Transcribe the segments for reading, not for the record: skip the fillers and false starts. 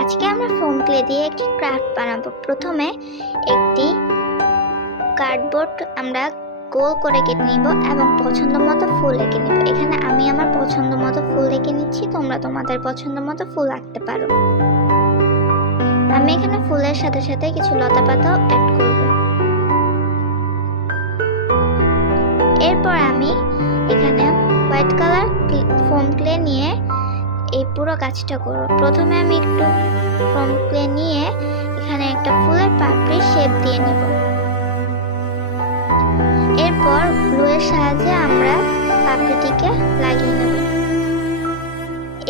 আজকে আমরা foam clay দিয়ে একটি ক্রাফট বানাবো। প্রথমে একটি কার্ডবোর্ড আমরা গোল করে কেটে নিব এবং পছন্দ মতো ফুল এঁকে নিব। এখানে আমি আমার পছন্দ মতো ফুল এঁকে নিচ্ছি, তোমরা তোমাদের পছন্দ মতো ফুল আঁকতে পারো। আমি এখানে ফুলের সাথে সাথে কিছু লতা পাতাও অ্যাড করব। এরপর আমি এখানে হোয়াইট কালার ফোম ক্লে নিয়ে এই পুরো কাজটা করব। প্রথমে আমি একটু ফোম ক্লে নিয়ে এখানে একটা ফুলের পাপড়ির শেপ দিয়ে নেব। এরপর গ্লুয়ের সাহায্যে আমরা পাপড়িটিকে লাগিয়ে নেব।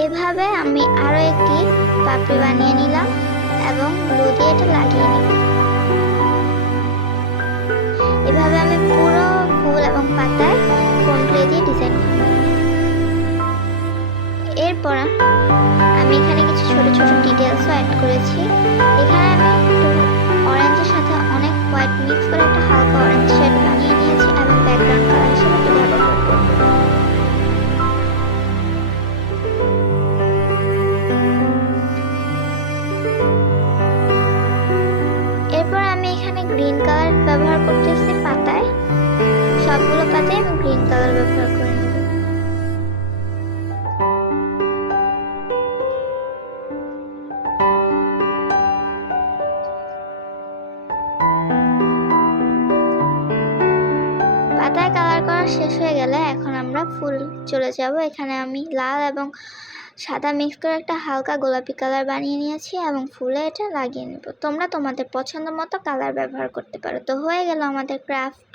এভাবে আমি আরো একটি পাপড়ি বানিয়ে নিলাম এবং গ্লু দিয়ে এটা লাগিয়ে নিব। এভাবে আমি পুরো ফুল এবং পাতায় ফোম ক্লে দিয়ে ডিজাইন করব। এরপর আমি এখানে কিছু ছোট ছোট ডিটেলসও অ্যাড করেছি। এখানে আমি একটু অরেঞ্জের সাথে অনেক হোয়াইট মিক্স করে একটা হালকা অরেঞ্জ শেড বানিয়ে নিয়েছি এবং ব্যাকগ্রাউন্ড কালার হিসেবে এটা ব্যবহার করব। এরপর আমি এখানে গ্রিন কালার ব্যবহার করতেছি পাতায়। সবগুলো পাতায় আমি গ্রিন কালার ব্যবহার করে নেব। পাতায় কালার করা শেষ হয়ে গেলে এখন আমরা ফুল চলে যাব। এখানে আমি লাল এবং সাদা মিক্স করে একটা হালকা গোলাপি কালার বানিয়ে নিয়েছি এবং ফুলে এটা লাগিয়ে নেব। তোমরা তোমাদের পছন্দ মতো কালার ব্যবহার করতে পারো। তো হয়ে গেল আমাদের ক্রাফট।